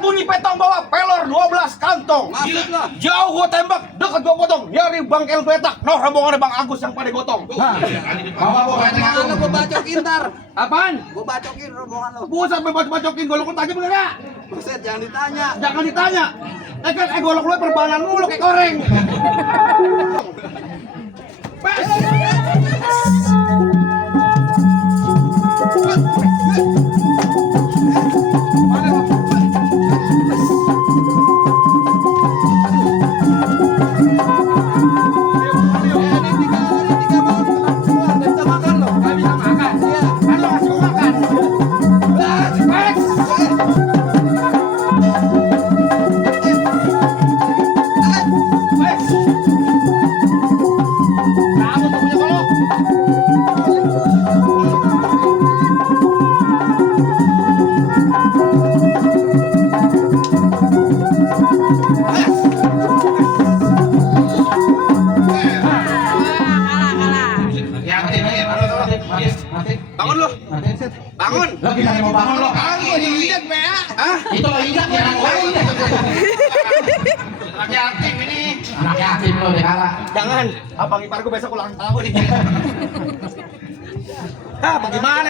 bunyi petong bawa pelor 12 kantong. Jauh gua tembak, dekat gua potong. Nyari bangkel petak. Noh rombongan Bang Agus yang pada gotong. Rombongan lo gue bacokin ntar. Apaan? Gue bacokin rombongan lo. Buset bacokin golok lu tajam enggak? Buset, jangan ditanya. Jangan ditanya. Kan golok lu perbanan mulu kayak goreng. Bangun lu. Bangun. Lo kita mau bangun lo. Injak be. Hah? Itu lo injak ya lo injak. Laki aktif ini. Anak yatim lo deh kalah. Jangan. Abang ipar gua besok ulang tahun. Ah, bagaimana?